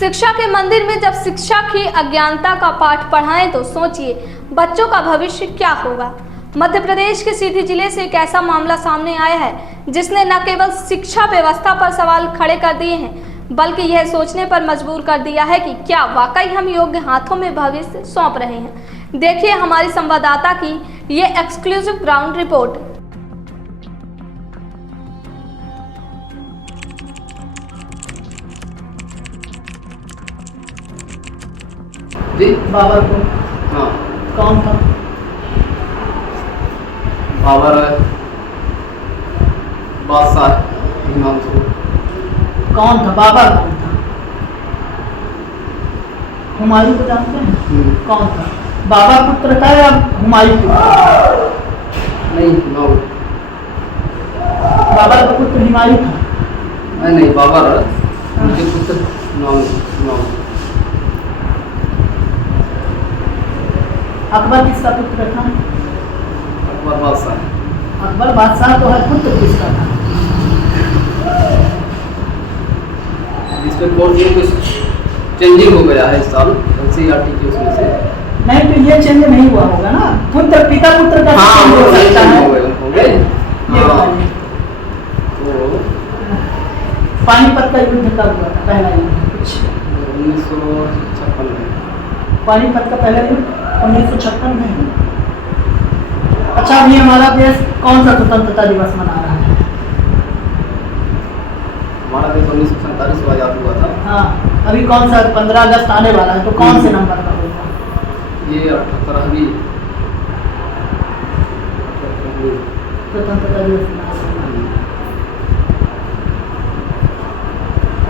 शिक्षा के मंदिर में जब शिक्षक ही अज्ञानता का पाठ पढ़ाएं तो सोचिए बच्चों का भविष्य क्या होगा। मध्य प्रदेश के सीधी जिले से एक ऐसा मामला सामने आया है जिसने न केवल शिक्षा व्यवस्था पर सवाल खड़े कर दिए हैं बल्कि यह सोचने पर मजबूर कर दिया है कि क्या वाकई हम योग्य हाथों में भविष्य सौंप रहे हैं। देखिए हमारी संवाददाता की ये एक्सक्लूसिव ग्राउंड रिपोर्ट। बाबर को हाँ कौन था? बाबर बादशाह हिमांशु। कौन था बाबर? कौन था? हुमायूं को जानते हैं? कौन था? बाबर पुत्र था या हुमायूं पुत्र? नहीं नौ बाबर का पुत्र हुमायूं था? नहीं बाबर उनके पुत्र नौ नौ। अकबर किसका पुत्र था? अकबर बादशाह। अकबर बादशाह तो है, पुत्र किसका था? इसमें कोर्स में कुछ चेंजिंग हो गया है इस साल NCERT की उसमें से। नहीं तो ये चेंज नहीं हुआ होगा ना, पुत्र पिता पुत्र का हाँ चेंज हो सकता है। हो गए ये हाँ। बताइए, तो पानीपत का युद्ध कब हुआ था? पहला युद्ध कुछ 1956 में। पानीपत का पहला युद्ध 1956 में। अच्छा, अभी हमारा देश कौन सा स्वतंत्रता दिवस मना रहा है? हमारा देश 1947 में आजाद हुआ था। हाँ, अभी कौन सा 15 अगस्त आने वाला है तो कौन से नंबर का होगा? ये 78वीं स्वतंत्रता दिवस मना रहे हैं।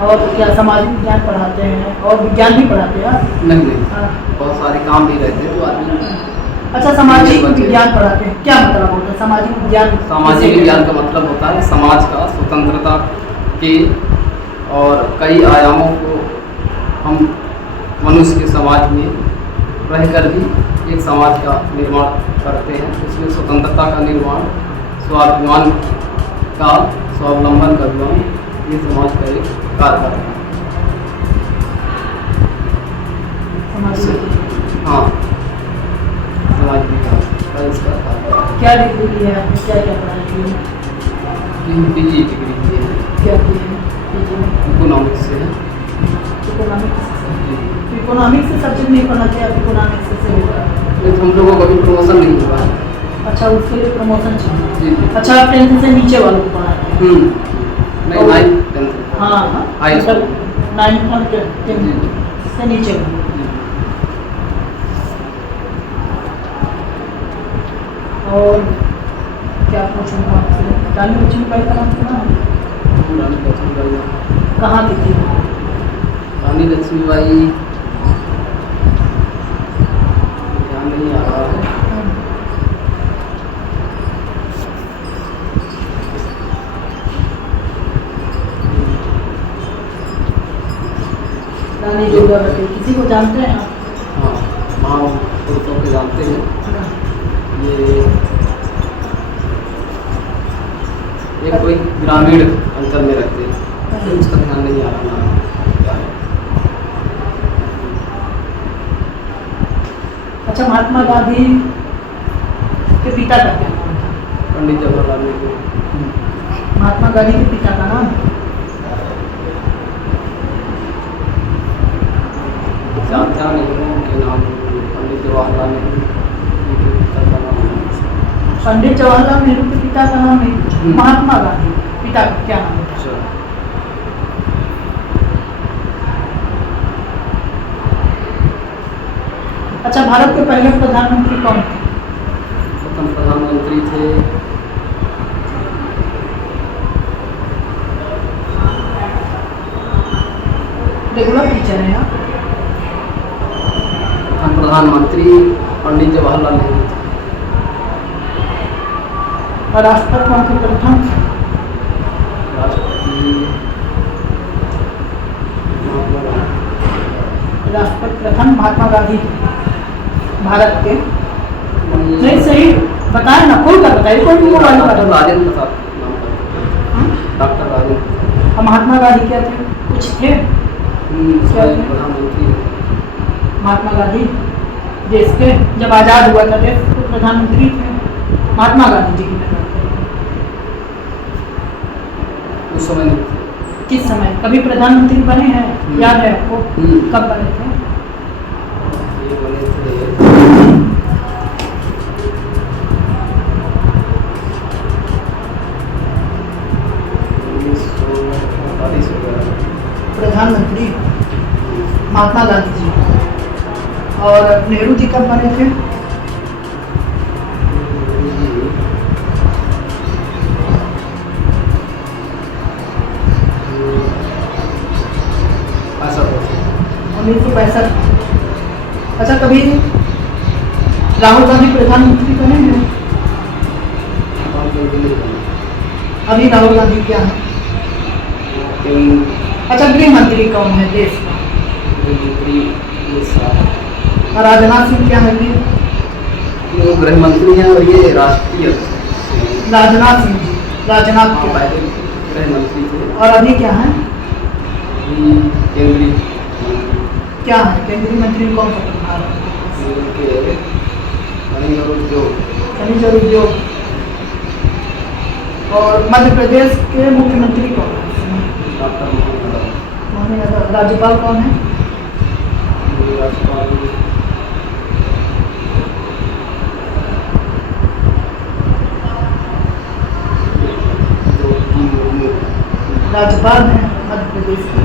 और क्या सामाजिक विज्ञान पढ़ाते हैं और विज्ञान भी पढ़ाते हैं? नहीं हाँ। बहुत सारे काम भी रहते हैं तो आदमी। अच्छा, सामाजिक विज्ञान पढ़ाते हैं, क्या मतलब होता है सामाजिक विज्ञान? सामाजिक विज्ञान का मतलब होता है समाज का स्वतंत्रता के और कई आयामों को हम मनुष्य के समाज में रहकर भी एक समाज का निर्माण करते हैं। उसमें स्वतंत्रता का निर्माण, स्वाभिमान का, स्वावलंबन का निर्माण, ये समाज का एक कार्य है। हाँ, समाज विकास का इसका कार्य है। क्या डिग्री लिया है? क्या क्या पढ़ाई की है? PG डिग्री की है, क्या की है? इकोनॉमिक्स से है। इकोनॉमिक्स से सब्जेक्ट नहीं पढ़ना चाहिए, इकोनॉमिक्स से होगा। लेकिन हम लोगों को कभी प्रमोशन नहीं हुआ है। अच्छा, उसके लिए प्रमोशन चाहिए। जी। अच्छा, आप 10th से नीचे वालों को पढ़ाते हैं? नहीं 9th 10th। हाँ, हाई स्कूल 9th और 10th से नीचे वाले। और क्या पूछूंगा आपसे? रानी लक्ष्मीबाई का नाम सुना है? रानी लक्ष्मीबाई। कहाँ की थी? रानी लक्ष्मीबाई ध्यान नहीं आ रहा है। रानी दुर्गावती किसी को जानते हैं आप? हाँ, महापुरुषों के जानते हैं। ये कोई ग्रामीण अंचल में रहते हैं तो उसका ध्यान नहीं आ रहा क्या है। अच्छा, महात्मा गांधी के पिता का क्या नाम था? पंडित जवाहरलाल नेहरू। महात्मा गांधी के पिता का नाम? चाचा नेहरू के नाम पंडित जवाहरलाल नेहरू के पिता का नाम है। पंडित जवाहरलाल नेहरू के पिता का नाम है महात्मा गांधी, पिता का क्या नाम है? अच्छा, अच्छा, भारत के पहले प्रधानमंत्री कौन थे? प्रथम प्रधानमंत्री थे रेगुलर टीचर है आप? प्रथम प्रधानमंत्री पंडित जवाहरलाल नेहरू थे। और राष्ट्रपति कौन थे प्रथम? राष्ट्रपति प्रथम महात्मा गांधी भारत के। नहीं सही बताए ना, कोई का बताइए, कोई भी वाला डॉक्टर राजेंद्र प्रसाद नाम का। डॉक्टर राजेंद्र प्रसाद। महात्मा गांधी क्या थे? कुछ थे? क्या थे? प्रधानमंत्री महात्मा गांधी देश के जब आज़ाद हुआ था देश तो प्रधानमंत्री थे महात्मा गांधी जी की मैं बात कर रहा हूँ। उस समय नहीं थे। किस समय कभी प्रधानमंत्री बने हैं याद है आपको? कब बने थे? ये बने थे 1948 वगैरह। प्रधानमंत्री महात्मा गांधी जी और नेहरू जी कब बने थे? ऐसा कुछ। 1965। अच्छा कभी राहुल गांधी प्रधानमंत्री बने हैं? अभी राहुल गांधी क्या है? अच्छा गृह मंत्री कौन है देश का? और राजनाथ सिंह क्या है? वो गृह मंत्री हैं और ये राष्ट्रीय राजनाथ सिंह जी राजनाथ क्या है? पहले गृह मंत्री थे। और अभी क्या है? केंद्रीय क्या है केंद्रीय मंत्री कौन सा प्रभार है? खनिज और उद्योग। खनिज और उद्योग। और मध्य प्रदेश के मुख्यमंत्री कौन है? डॉक्टर मोहन यादव। राज्यपाल कौन है? राज्यपाल द्रौपदी मुर्मू। राज्यपाल है मध्य प्रदेश की।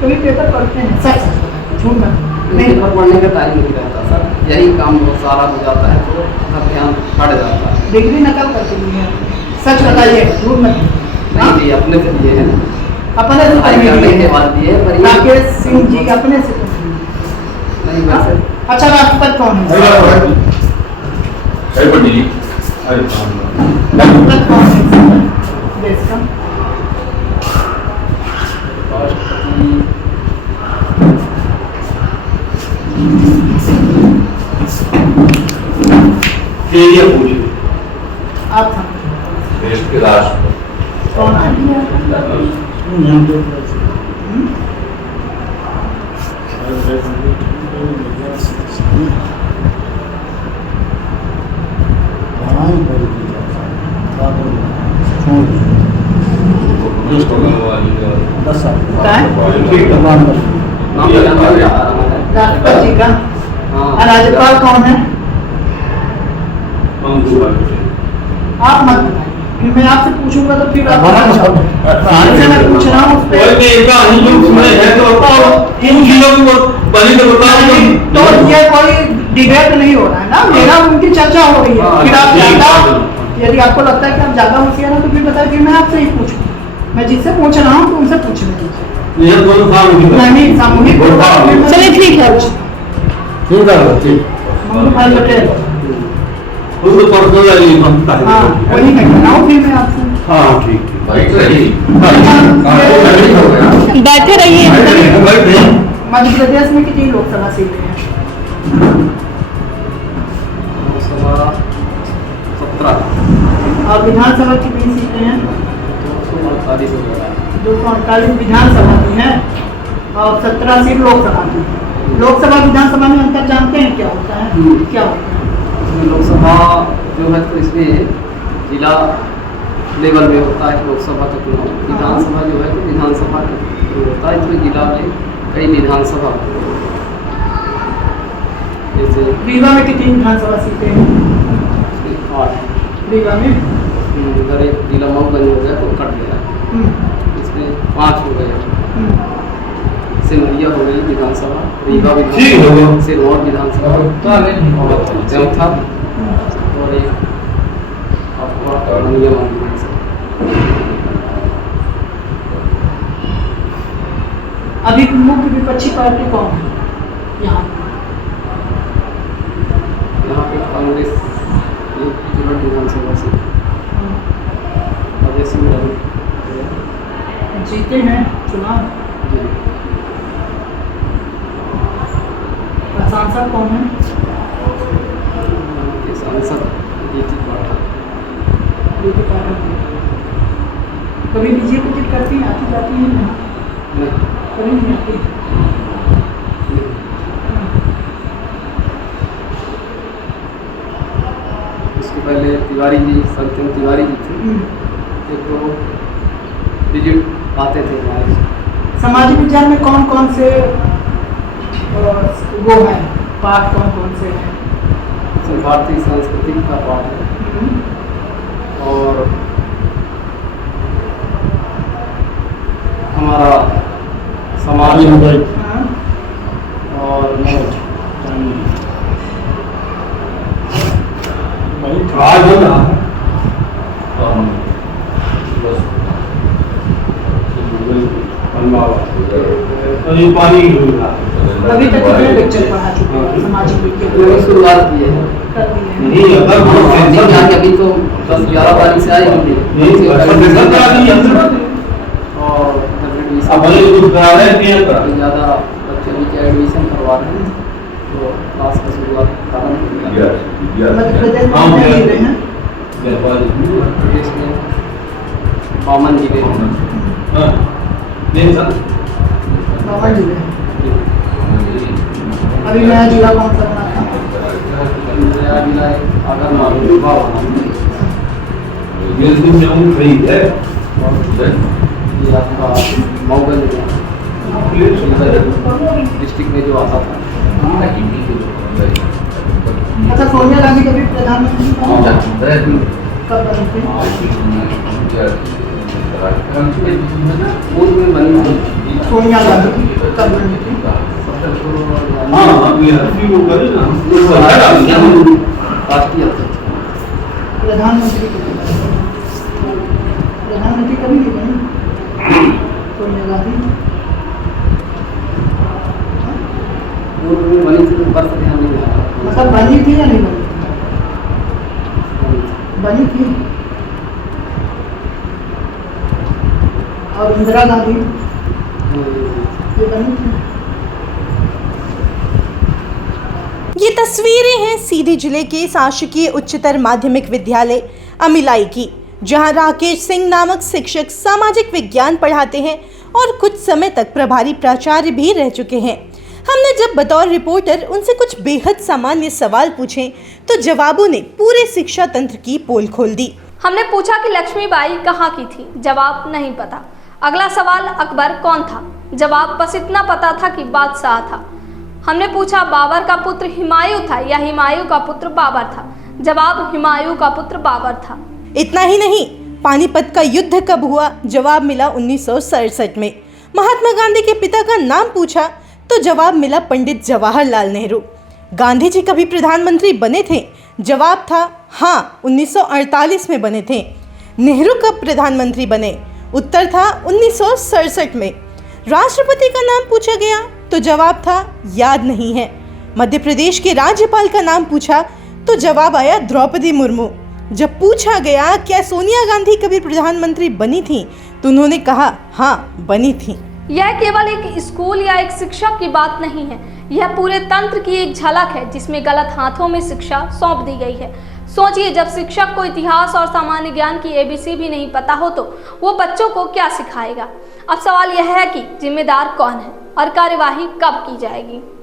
कभी पेपर पढ़ते हैं सच सच बताइए, झूठ मत नहीं पेपर पढ़ने का टाइम नहीं रहता सर, यही काम बहुत सारा हो जाता है तो अपना ध्यान हट जाता है। डिग्री नकल करके लिए हैं। सच बताइए झूठ मत नहीं दिए अपने से लिए हैं, अपने से पढ़ाई करने के बाद दिए पर ये राकेश सिंह जी अपने से नहीं वैसे। अच्छा राष्ट्रपति कौन है? राष्ट्रपति कौन है देश का? राष्ट्रपति आप देश के राष्ट्र कौन है? नाम याद नहीं आ रहा है। राष्ट्रपति जी का। हाँ और राज्यपाल कौन है? आप मत बताइए, फिर मैं आपसे पूछूंगा तो फिर आप आपसे मैं पूछ रहा हूँ उस पे। तो ये कोई डिबेट नहीं हो रहा है ना, मेरा उनकी चर्चा हो रही है। फिर आप ज्यादा यदि आपको लगता है कि आप ज्यादा होशियार हो तो फिर बताइए, फिर मैं आपसे ही पूछूँ। मैं जिससे पूछ रहा हूँ तो उनसे पूछ लेंगे। नहीं सामूहिक होगा। चलिए ठीक है। मंगू भाई पटेल। हाँ वही मैं कह रहा हूँ, फिर मैं आपसे बैठे रहिए। मध्य प्रदेश में कितनी लोकसभा सीटें हैं? लोकसभा 17 और विधानसभा कितनी सीटें हैं? 248 वगैरह। 248 विधानसभा की है और 17 सीट लोकसभा की है। लोकसभा विधानसभा में अंतर जानते हैं क्या होता है? क्या होता है? इसमें लोकसभा जो है तो इसमें जिला लेवल में होता है लोकसभा का चुनाव। विधानसभा जो है तो विधानसभा जो होता है इसमें जिला में कई विधानसभा होती है। जैसे रीवा में कितनी विधानसभा सीटें हैं? इसमें 8 रीवा में अगर एक जिला मऊगंज हो गया तो कट गया, इसमें 5 हो गए। सिमरिया हो गई विधानसभा, रीवा विधानसभा, सिरमौर विधानसभा और देवथा और एक आपका नियमन विधानसभा। अभी मुख्य विपक्षी पार्टी कौन है यहाँ? यहाँ पे कांग्रेस एक जुलट विधानसभा से अजय सिंह जीते हैं चुनाव। जी सांसद कौन है? सांसद नीति पाठक। नीति पाठक कभी बीजेपी टिकट करती हैं, आती जाती हैं यहाँ? नहीं, कभी नहीं आती। उसके पहले तिवारी जी, सत्येंद्र तिवारी जी थे, एक तो विजिट आते थे हमारे। सामाजिक विज्ञान में कौन कौन से वो हैं पाठ, कौन कौन से हैं? भारतीय संस्कृति का पाठ है और हमारा समाज हाँ? और आज हो ना अभी तक कितने लेक्चर पढ़ा चुके हैं सामाजिक विज्ञान? शुरुआत की है। कर दिए हैं। अभी तो 10-11 तारीख से आए होंगे और ज़्यादा बच्चे भी क्या एडमिशन करवा रहे हैं, तो क्लास का शुरुआत मध्य प्रदेश में कितने जिले हैं? प्रदेश में 52 जिले हैं। 52 जिले हैं। अभी नया जिला कौन सा बना था? नया जिला अगर मालूम ये आपका मऊ डिस्ट्रिक्ट में जो आता था। अच्छा, सोनिया गांधी कभी प्रधानमंत्री कब बनी थी? पूर्व में बनी थी। सोनिया गांधी कब बनी थी? राष्ट्रीय अध्यक्ष। प्रधानमंत्री कभी बनी? प्रधानमंत्री कभी नहीं बनी सोनिया गांधी? पूर्व में बनी थी तो बर्फ ध्यान नहीं आ रहा। मतलब बनी थी या नहीं बनी थी? बनी थी। और इंदिरा गांधी ये बनी थी। ये तस्वीरें हैं सीधी जिले के शासकीय उच्चतर माध्यमिक विद्यालय अमिलाई की, जहां राकेश सिंह नामक शिक्षक सामाजिक विज्ञान पढ़ाते हैं और कुछ समय तक प्रभारी प्राचार्य भी रह चुके हैं। हमने जब बतौर रिपोर्टर उनसे कुछ बेहद सामान्य सवाल पूछे तो जवाबों ने पूरे शिक्षा तंत्र की पोल खोल दी। हमने पूछा कि लक्ष्मीबाई कहाँ की थी, जवाब नहीं पता। अगला सवाल, अकबर कौन था, जवाब बस इतना पता था कि बादशाह था। हमने पूछा बाबर का पुत्र हुमायूं था या हुमायूं का पुत्र बाबर था, जवाब हुमायूं का पुत्र बाबर था। इतना ही नहीं, पानीपत का युद्ध कब हुआ, जवाब मिला 1967 में। महात्मा गांधी के पिता का नाम पूछा तो जवाब मिला पंडित जवाहरलाल नेहरू। गांधी जी कभी प्रधानमंत्री बने थे, जवाब था हाँ 1948 में बने थे। नेहरू कब प्रधानमंत्री बने, उत्तर था 1967 में। राष्ट्रपति का नाम पूछा गया तो जवाब था याद नहीं है। मध्य प्रदेश के राज्यपाल का नाम पूछा तो जवाब आया द्रौपदी मुर्मू। जब पूछा गया क्या सोनिया गांधी कभी प्रधानमंत्री बनी थी तो उन्होंने कहा हाँ बनी थी। यह केवल एक स्कूल या एक शिक्षक की बात नहीं है, यह पूरे तंत्र की एक झलक है जिसमें गलत हाथों में शिक्षा सौंप दी गई है। सोचिए, जब शिक्षक को इतिहास और सामान्य ज्ञान की ABC भी नहीं पता हो तो वो बच्चों को क्या सिखाएगा। अब सवाल यह है कि जिम्मेदार कौन है और कार्यवाही कब की जाएगी।